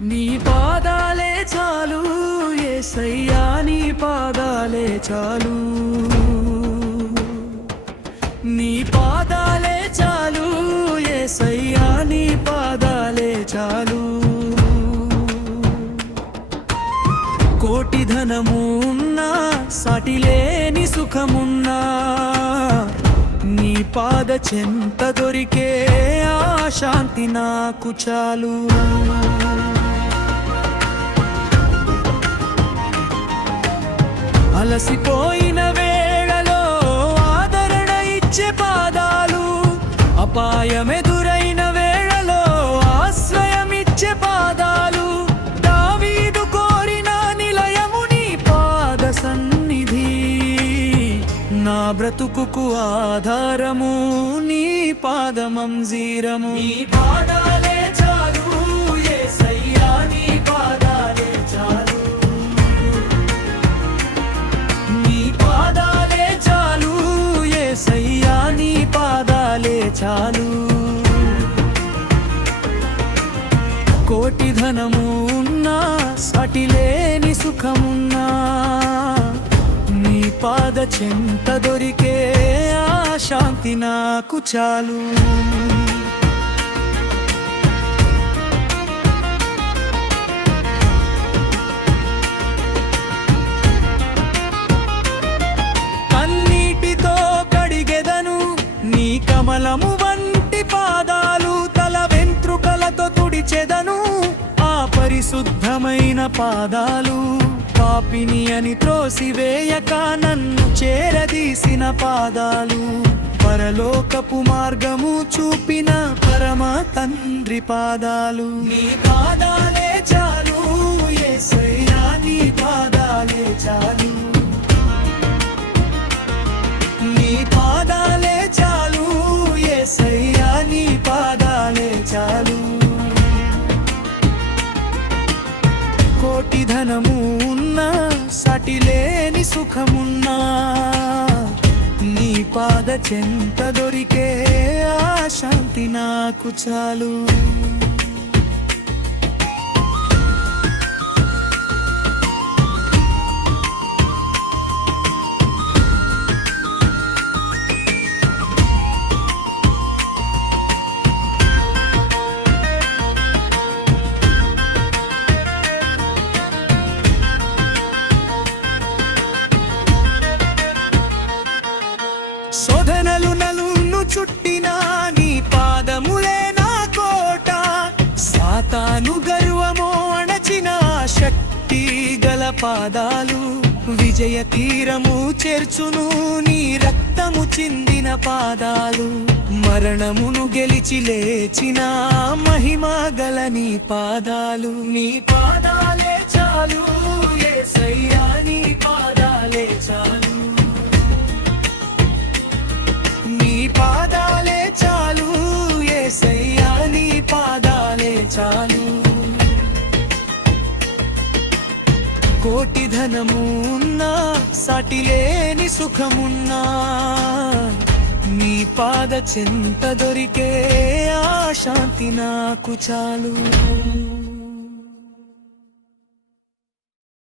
నీ పాదాలే చాలు యేసయ్యా, నీ పాదాలే చాలు, నీ పాదాలే చాలు యేసయ్యా, నీ పాదాలే చాలు. కోటి ధనము ఉన్నా, సాటిలేని సుఖమున్నా, నీ పాద చెంత దొరికే ఆ శాంతి నాకు చాలు. అలసిపోయిన వేళలో ఆదరణ ఇచ్చే పాదాలు, అపాయమెదురైన వేళలో ఆశ్రయమిచ్చే పాదాలు, దావీదు కోరిన నిలయము నీ పాద సన్నిధి, నా బ్రతుకుకు ఆధారము నీ పాదమంజీరము. నీ పాదాలే చాలు యేసయ్యా, నీ పాదాలే చాలు, నీ పాదాలే చాలు యేసయ్యా, నీ పాదాలే చాలు. కోటి ధనము ఉన్నా, సాటిలేని సుఖమున్నా, నీ పాద చెంత దొరికే ఆ శాంతి నాకు చాలు. కన్నీటితో కడిగెదను నీ కమలము వంటి పాదాలు, తల వెంట్రుకలతో తుడిచెదను ఆ పరిశుద్ధమైన పాదాలు. పాపిని అని త్రోసివేయక నన్ను చేరదీసిన పాదాలు, పరలోకపు మార్గము చూపిన పరమ తండ్రి పాదాలు. నీ పాదాలే చాలు యేసయ్యా, నీ పాదాలే చాలు, నీ పాదాలే చాలు యేసయ్యా, నీ పాదాలే చాలు. కోటి ధనము ఉన్నా, సాటిలేని సుఖమున్నా, నీ పాద చెంత దొరికే ఆ శాంతి నాకు చాలు. శోధనలు నలును చుట్టినా, నీ పాదములే నా కోట, సాతాను గర్వమో అణచిన శక్తి గల పాదాలు, విజయ తీరము చేర్చును నీ రక్తము చిందిన పాదాలు, మరణమును గెలిచి లేచిన మహిమ గల నీ పాదాలు. నీ పాదాలే చాలు యేసయ్యా, నీ పాదాలే చాలు, నీ పాదాలే చాలు యేసయ్యా, నీ పాదాలే చాలు. కోటి ధనము ఉన్నా, సాటిలేని సుఖమున్నా, నీ పాద చెంత దొరికే ఆ శాంతి నాకు చాలు.